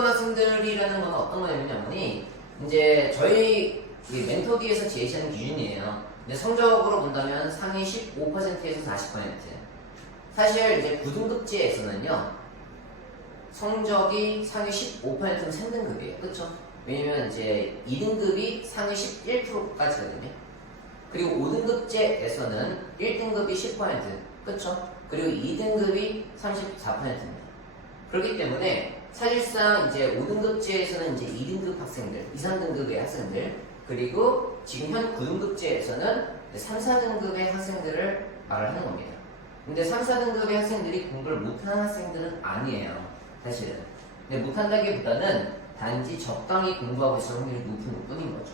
어떤 학생들이라는 건 어떤 거냐면요, 이제 저희 멘토기에서 제시하는 기준이에요. 근데 성적으로 본다면 상위 15%에서 40%. 사실 이제 9등급제에서는요, 성적이 상위 15%는 3등급이에요. 그쵸? 왜냐면 이제 2등급이 상위 11%까지거든요. 그리고 5등급제에서는 1등급이 10%, 그쵸? 그리고 2등급이 34%입니다. 그렇기 때문에 사실상 이제 5등급제에서는 이제 2등급 학생들, 2, 3등급의 학생들, 그리고 지금 현 9등급제에서는 3, 4등급의 학생들을 말을 하는 겁니다. 근데 3, 4등급의 학생들이 공부를 못하는 학생들은 아니에요. 사실은. 근데 못한다기보다는 단지 적당히 공부하고 있을 확률이 높은 것 뿐인 거죠.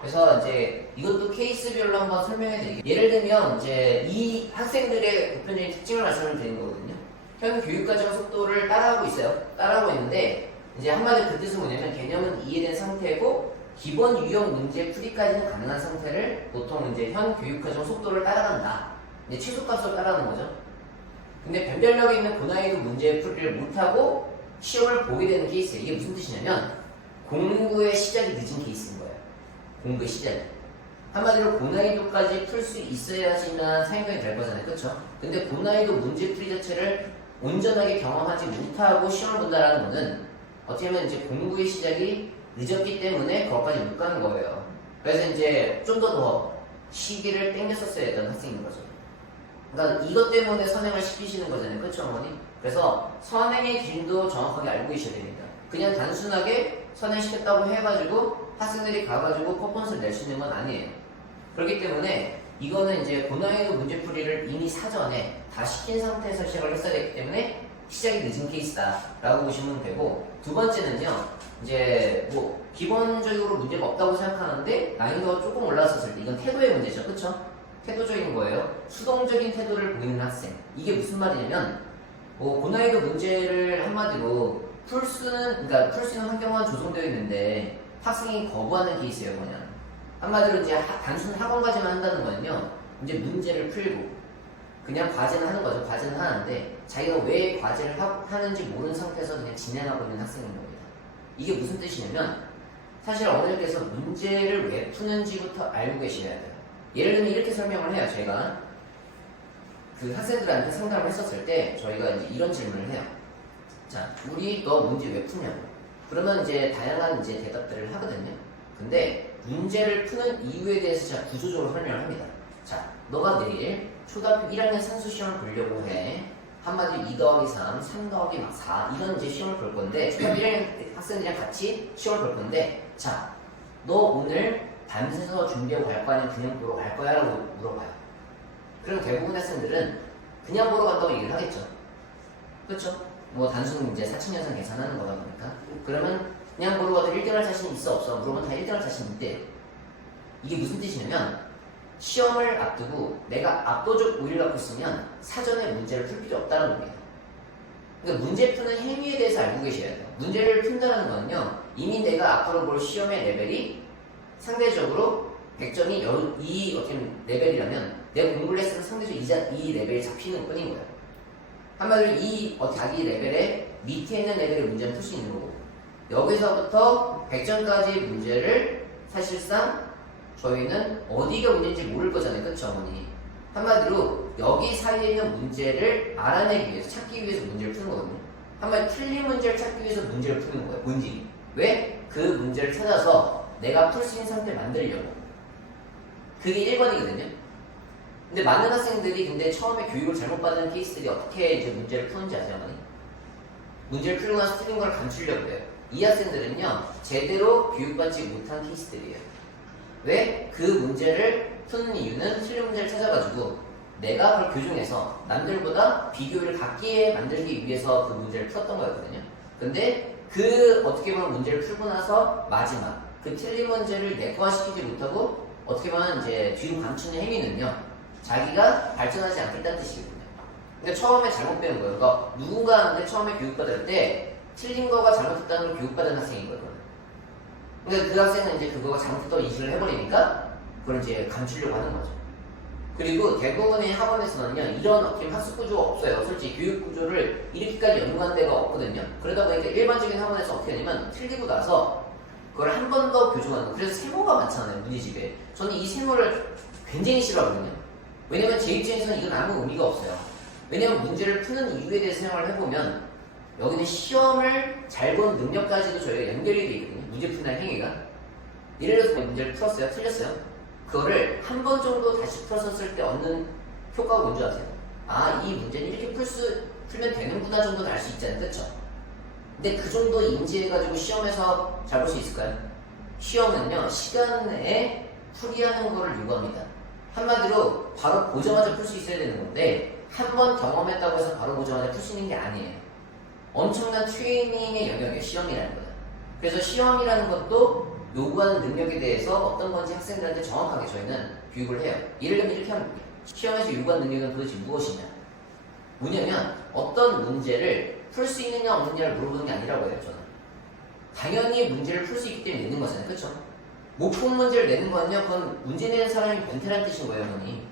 그래서 이제 이것도 케이스별로 한번 설명해 드릴게요. 예를 들면 이제 이 학생들의 보편적인 특징을 말씀을 드리는 거거든요. 현 교육과정 속도를 따라하고 있어요. 따라하고 있는데 이제 한마디로 그 뜻은 뭐냐면 개념은 이해된 상태고 기본 유형 문제 풀이까지는 가능한 상태를 보통 이제 현 교육과정 속도를 따라간다. 이제 최소값으로 따라가는 거죠. 근데 변별력이 있는 고난이도 문제 풀이를 못하고 시험을 보게 되는 케이스예요. 이게 무슨 뜻이냐면 공부의 시작이 늦은 케이스인 거예요. 공부의 시작이. 한마디로 고난이도까지 풀 수 있어야지만 사용이 될 거잖아요. 그쵸? 근데 고난이도 문제 풀이 자체를 온전하게 경험하지 못하고 시험을 본다라는 거는 어떻게 보면 이제 공부의 시작이 늦었기 때문에 거기까지 못 가는 거예요. 그래서 이제 좀 더 시기를 땡겼었어야 했던 학생인 거죠. 그러니까 이것 때문에 선행을 시키시는 거잖아요. 그렇죠, 어머니? 그래서 선행의 기준도 정확하게 알고 계셔야 됩니다. 그냥 단순하게 선행시켰다고 해가지고 학생들이 가가지고 퍼포먼스를 낼 수 있는 건 아니에요. 그렇기 때문에 이거는 이제 고난이도 문제풀이를 이미 사전에 다 시킨 상태에서 시작을 했어야 됐기 때문에 시작이 늦은 케이스다라고 보시면 되고, 두 번째는요, 이제 뭐 기본적으로 문제가 없다고 생각하는데 난이도가 조금 올라섰을 때, 이건 태도의 문제죠, 그쵸? 태도적인 거예요. 수동적인 태도를 보이는 학생. 이게 무슨 말이냐면 뭐 고난이도 문제를 한마디로 풀 수 있는 환경은 조성되어 있는데 학생이 거부하는 케이스예요. 그냥 한마디로 이제 단순 학원까지만 한다는 거는요, 이제 문제를 풀고 그냥 과제는 하는 거죠. 과제는 하는데 자기가 왜 과제를 하는지 모르는 상태에서 그냥 진행하고 있는 학생인 겁니다. 이게 무슨 뜻이냐면 사실 어머니께서 문제를 왜 푸는지부터 알고 계셔야 돼요. 예를 들면 이렇게 설명을 해요. 제가 그 학생들한테 상담을 했었을 때 저희가 이제 이런 질문을 해요. 자, 우리 너 문제 왜 푸냐고. 그러면 이제 다양한 이제 대답들을 하거든요. 근데 문제를 푸는 이유에 대해서 제가 구조적으로 설명을 합니다. 자, 너가 내일 초등학교 1학년 산수 시험을 보려고 해. 한마디로 2 더하기 3, 3 더하기 막 4 이런 이제 시험을 볼 건데 초등학교 1학년 학생들이랑 같이 시험을 볼 건데, 자, 너 오늘 밤새서 준비하고 갈 거 아니면 그냥 보러 갈 거야? 라고 물어봐요. 그럼 대부분 학생들은 그냥 보러 간다고 얘기를 하겠죠. 그렇죠? 뭐 단순 이제 사춘연산 계산하는 거다 보니까. 그러면 그냥 보러 가도 1등할 자신 있어 없어? 물어보면 다 1등할 자신 있대. 이게 무슨 뜻이냐면 시험을 앞두고 내가 압도적 우위를 갖고 있으면 사전에 문제를 풀 필요 없다는 겁니다. 그러니까 문제 푸는 행위에 대해서 알고 계셔야 돼요. 문제를 푼다는 거는요, 이미 내가 앞으로 볼 시험의 레벨이 상대적으로 100점이 이 어떻게 레벨이라면 내가 공부를 했으면 상대적으로 이 레벨이 잡히는 뿐인 거예요. 한마디로 이 자기 레벨의 밑에 있는 레벨의 문제를 풀 수 있는 거고, 여기서부터 100점까지 문제를 사실상 저희는 어디가 문제인지 모를 거잖아요. 그쵸, 어머니? 한마디로 여기 사이에 있는 문제를 알아내기 위해서, 찾기 위해서 문제를 푸는 거거든요. 한마디로 틀린 문제를 찾기 위해서 문제를 푸는 거예요. 본질이. 왜? 그 문제를 찾아서 내가 풀 수 있는 상태를 만들려고. 그게 1번이거든요. 근데 많은 학생들이 근데 처음에 교육을 잘못 받은 케이스들이 어떻게 이제 문제를 푸는지 아세요, 어머니? 문제를 풀고 나서 틀린 걸 감추려고 해요. 이 학생들은요, 제대로 교육받지 못한 케이스들이에요. 왜? 그 문제를 푸는 이유는 틀린 문제를 찾아가지고 내가 그걸 교정해서 남들보다 비교를 갖게 만들기 위해서 그 문제를 풀었던 거였거든요. 근데 그 어떻게 보면 문제를 풀고 나서 마지막 그 틀린 문제를 내과시키지 못하고 어떻게 보면 이제 뒤로 감추는 행위는요, 자기가 발전하지 않겠다는 뜻이거든요. 그러니까 처음에 잘못 배운 거예요. 그러니까 누군가한테 처음에 교육받을 때 틀린 거가 잘못했다는 걸 교육받은 학생인 거예요. 근데 그 학생은 이제 그거가 잘못했다고 인식을 해버리니까 그걸 이제 감추려고 하는 거죠. 그리고 대부분의 학원에서는요, 이런 어떤 학습 구조가 없어요. 솔직히 교육 구조를 이렇게까지 연구한 데가 없거든요. 그러다 보니까 일반적인 학원에서 어떻게 하냐면 틀리고 나서 그걸 한 번 더 교정하는 거. 그래서 세모가 많잖아요, 문제집에. 저는 이 세모를 굉장히 싫어하거든요. 왜냐면 제 입장에서는 이건 아무 의미가 없어요. 왜냐면 문제를 푸는 이유에 대해서 생각을 해보면 여기는 시험을 잘 본 능력까지도 저희가 연결이 되어 있거든요. 문제 푸는 행위가. 예를 들어서 문제를 풀었어요, 틀렸어요. 그거를 한 번 정도 다시 풀었을 때 얻는 효과가 뭔지 아세요? 아, 이 문제는 이렇게 풀면 되는구나 정도는 알 수 있잖아요. 그쵸? 근데 그 정도 인지해가지고 시험에서 잘 볼 수 있을까요? 시험은요, 시간 내에 풀이하는 거를 요구합니다. 한마디로 바로 보자마자 풀 수 있어야 되는 건데 한 번 경험했다고 해서 바로 보자마자 풀 수 있는 게 아니에요. 엄청난 트레이닝의 영역이에요, 시험이라는 거예요. 그래서 시험이라는 것도 요구하는 능력에 대해서 어떤 건지 학생들한테 정확하게 저희는 교육을 해요. 예를 들면 이렇게 하면 돼요. 시험에서 요구하는 능력은 도대체 무엇이냐? 뭐냐면 어떤 문제를 풀 수 있느냐 없느냐를 물어보는 게 아니라고 해요. 저는 당연히 문제를 풀 수 있기 때문에 내는 거잖아요. 그렇죠? 못 푼 문제를 내는 거는요, 그건 문제 내는 사람이 변태라는 뜻인 거예요, 형님.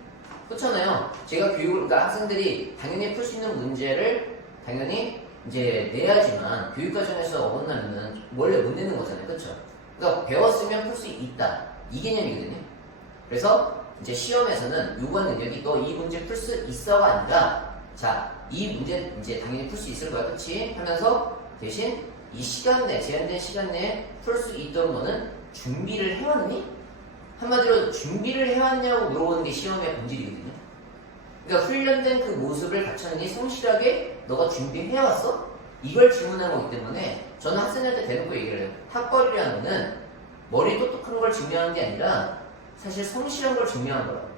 그렇잖아요. 제가 교육을, 그러니까 학생들이 당연히 풀 수 있는 문제를 당연히 이제 내야지만 교육 과정에서 어긋나면은 원래 못 내는 거잖아요. 그렇죠? 그러니까 배웠으면 풀 수 있다. 이 개념이거든요. 그래서 이제 시험에서는 요구하는 능력이 너 이 문제 풀 수 있어가 아니라 자, 이 문제 이제 당연히 풀 수 있을 거야. 그치? 하면서 대신 이 시간 내, 제한된 시간 내에 풀 수 있도록 너는 준비를 해왔니? 한마디로 준비를 해왔냐고 물어보는 게 시험의 본질이거든요. 그러니까 훈련된 그 모습을 갖췄니? 성실하게 너가 준비해왔어? 이걸 질문한 거기 때문에 저는 학생들한테 대놓고 얘기를 해요. 학벌이라는 거는 머리 똑똑한 걸 증명하는 게 아니라 사실 성실한 걸 증명한 거라고.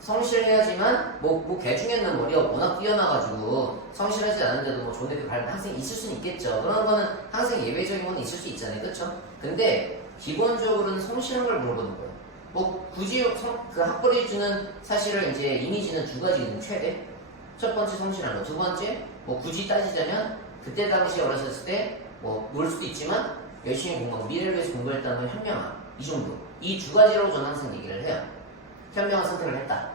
성실해야지만 개 중에는 머리가 워낙 뛰어나가지고 성실하지 않은데도 뭐 좋은 대표 갈 학생이 있을 수는 있겠죠. 그런 거는 항상 예외적인 건 있을 수 있잖아요. 그렇죠? 근데 기본적으로는 성실한 걸 물어보는 거예요. 뭐 굳이 그 학벌이 주는 사실은 이제 이미지는 두 가지 있는 최대. 첫 번째 성실한 거, 두 번째 뭐 굳이 따지자면 그때 당시 어렸을 때 뭐 모를 수도 있지만 열심히 공부하고 미래를 위해서 공부했다는 현명함, 이 정도. 이 두 가지로 저는 항상 얘기를 해요. 현명한 선택을 했다.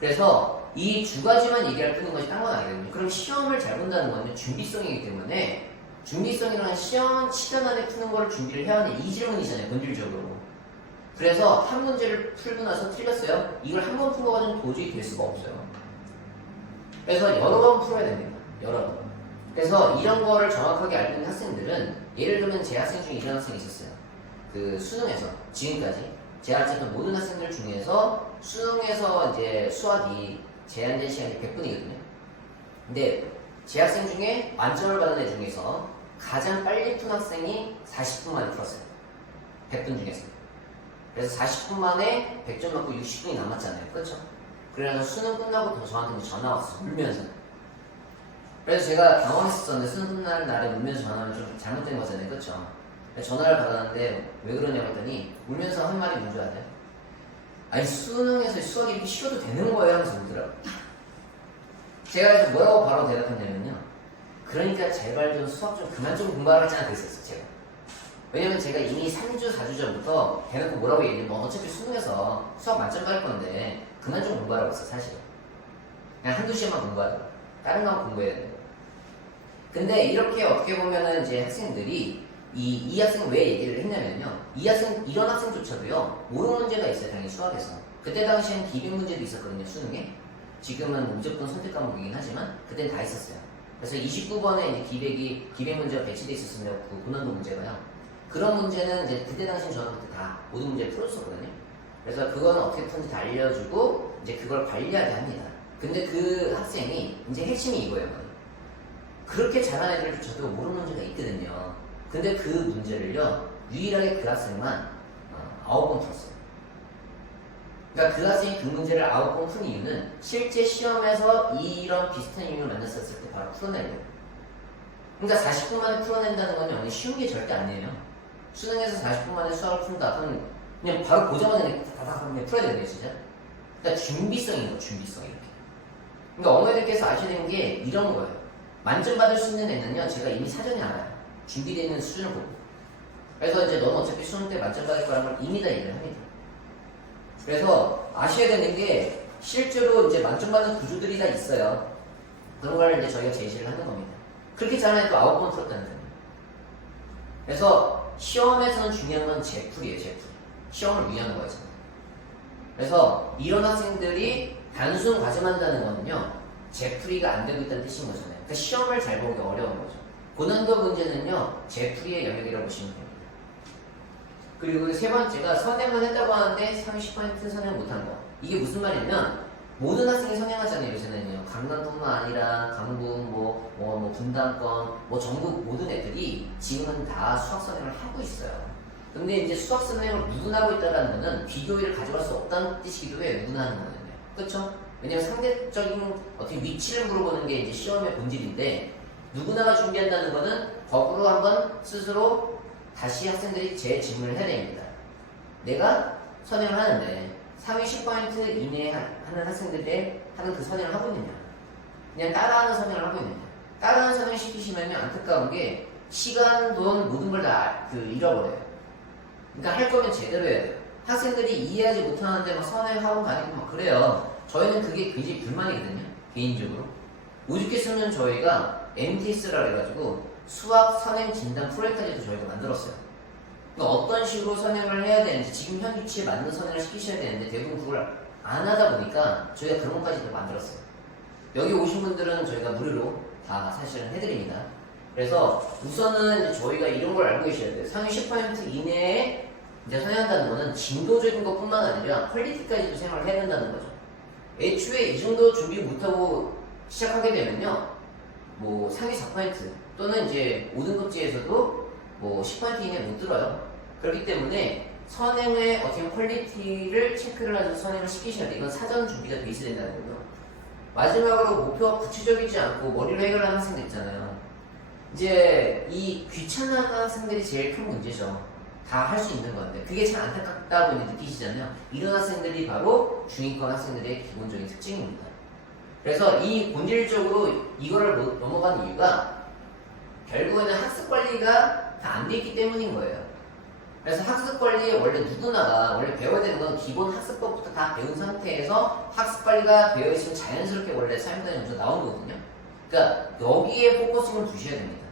그래서 이 두 가지만 얘기할 뿐인 것이 딴 건 아니거든요. 그럼 시험을 잘 본다는 건 준비성이기 때문에 준비성이라는 시험 시간 안에 푸는 거를 준비를 해야 하는 이 질문이잖아요, 본질적으로. 그래서 한 문제를 풀고 나서 틀렸어요. 이걸 한 번 푼 거 가지고는 도저히 될 수가 없어요. 그래서 여러 번 풀어야 됩니다. 여러 번. 그래서 이런 거를 정확하게 알고 있는 학생들은 예를 들면 제 학생 중에 이런 학생이 있었어요. 그 수능에서 지금까지 제가 가르쳤던 모든 학생들 중에서 수능에서 이제 수학이 제한된 시간이 100분이거든요. 근데 제 학생 중에 만점을 받은 애 중에서 가장 빨리 푼 학생이 40분 만에 풀었어요. 100분 중에서. 그래서 40분 만에 100점 맞고 60분이 남았잖아요. 그렇죠? 그래서 수능 끝나고 저한테 전화 왔어요. 울면서. 그래서 제가 당황했었는데 수능 끝나는 날에 울면서 전화하면 좀 잘못된 거잖아요. 그렇죠? 전화를 받았는데 왜 그러냐고 했더니 울면서 한 말이 뭔지 아세요? 아니 수능에서 수학이 이렇게 쉬워도 되는 거예요? 하면서 울더라고요. 제가 그래서 뭐라고 바로 대답했냐면요, 그러니까 제발 좀 수학 좀 그만 좀 공부하라잖아 그랬었어요. 제가. 왜냐면 제가 이미 3주 4주 전부터 대놓고 뭐라고 얘기해. 뭐 어차피 수능에서 수학 만점 받을 건데 그만 좀 공부하라고 했어. 사실은 그냥 한두 시간만 공부하라고. 다른 거 공부해야 돼. 근데 이렇게 어떻게 보면은 이제 학생들이 이 학생 왜 얘기를 했냐면요, 이런 학생조차도요 모르는 문제가 있어요. 당연히 수학에서. 그때 당시엔 기백 문제도 있었거든요. 수능에. 지금은 무조건 선택 과목이긴 하지만 그땐 다 있었어요. 그래서 29번에 이제 기백 문제가 배치돼 있었습니다. 그 고난도 문제가요. 그런 문제는 이제 그때 당시엔 저는 그때 다 모든 문제를 풀었었거든요. 그래서 그거는 어떻게 푸는지 다 알려주고 이제 그걸 관리하게 합니다. 근데 그 학생이 이제 핵심이 이거예요. 그렇게 잘하는 애들조차도 모르는 문제가 있거든요. 근데 그 문제를요 유일하게 그 학생만 9번 풀었어요. 그러니까 그 학생이 그 문제를 9번 푼 이유는 실제 시험에서 이런 비슷한 이유를 만났었을 때 바로 풀어내려고. 그러니까 40분 만에 풀어낸다는 건 쉬운 게 절대 아니에요. 수능에서 40분 만에 수학을 푼다. 그럼 그냥 바로 보자마자 그냥 풀어야 되는 거예요, 진짜. 그러니까 준비성인 거예요, 준비성 이렇게. 그러니까 어머니들께서 아셔야 되는 게 이런 거예요. 만점 받을 수 있는 애는요, 제가 이미 사전에 알아요. 준비되어 있는 수준을 보고. 그래서 이제 너는 어차피 수능 때 만점 받을 거라는 걸 이미 다 얘기를 합니다. 그래서 아셔야 되는 게 실제로 이제 만점 받는 구조들이 다 있어요. 그런 걸 이제 저희가 제시를 하는 겁니다. 그렇게 잘하면 또 9번 풀었다는 거예요. 그래서 시험에서는 중요한 건 제풀이에요, 제풀이. 시험을 위한 거예요. 그래서 이런 학생들이 단순 과제만다는 거는요, 제풀이가 안 되고 있다는 뜻인 거잖아요. 그러니까 시험을 잘 보기 어려운 거죠. 고난도 문제는요, 제풀이의 영역이라고 보시면 됩니다. 그리고 세 번째가 선행은 했다고 하는데 30% 선행 못한 거. 이게 무슨 말이냐면 모든 학생이 선행하잖아요. 요새는요. 강남뿐만 아니라 강북, 분당권, 전국 모든 애들이 지금은 다 수학 선행을 하고 있어요. 근데 이제 수학 선행을 누구나 하고 있다는 거는 비교율을 가져갈 수 없다는 뜻이기도 해요. 누구나 하는 거는요. 그렇죠? 왜냐면 상대적인 어떻게 위치를 물어보는 게 이제 시험의 본질인데 누구나가 준비한다는 거는 거꾸로 한번 스스로 다시 학생들이 재질문을 해야 됩니다. 내가 선행을 하는데 상위 10% 이내에 하는 학생들이 하는 그 선행을 하고 있느냐, 그냥 따라하는 선행을 하고 있느냐. 따라하는 선행을 시키시면 안타까운 게 시간, 돈, 모든 걸 다 잃어버려요. 그러니까 할 거면 제대로 해야 돼요. 학생들이 이해하지 못하는데 막 선행하고 다니고 막 그래요. 저희는 그게 굉장히 불만이거든요. 개인적으로. 오죽했으면 저희가 MTS라고 해가지고 수학 선행 진단 프로젝트까지도 저희가 만들었어요. 그러니까 어떤 식으로 선행을 해야 되는지 지금 현 위치에 맞는 선행을 시키셔야 되는데 대부분 그걸 안 하다 보니까 저희가 그런 것까지도 만들었어요. 여기 오신 분들은 저희가 무료로 다 사실은 해드립니다. 그래서 우선은 이제 저희가 이런 걸 알고 계셔야 돼요. 상위 10% 이내에 이제 선행한다는 거는 진도적인 것뿐만 아니라 퀄리티까지도 생각을 해야 된다는 거죠. 애초에 이 정도 준비 못하고 시작하게 되면요, 상위 4% 또는 이제 5등급제에서도 10% 이내 못 들어요. 그렇기 때문에 선행의 어떻게 퀄리티를 체크를 해서 선행을 시키셔야 돼요. 이건 사전 준비가 돼 있어야 된다는 거고요. 마지막으로 목표가 구체적이지 않고 머리로 해결하는 학생들 있잖아요. 이제 이 귀찮아하는 학생들이 제일 큰 문제죠. 다 할 수 있는 건데 그게 참 안타깝다고 느끼시잖아요. 이런 학생들이 바로 중위권 학생들의 기본적인 특징입니다. 그래서 이 본질적으로 이거를 넘어가는 이유가 결국에는 학습 관리가 다 안 돼 있기 때문인 거예요. 그래서 학습 관리에 원래 누구나가 원래 배워야 되는 건 기본 학습법부터 다 배운 상태에서 학습 관리가 되어 있으면 자연스럽게 원래 사용자의 점수가 나오는 거거든요. 그러니까 여기에 포커싱을 두셔야 됩니다.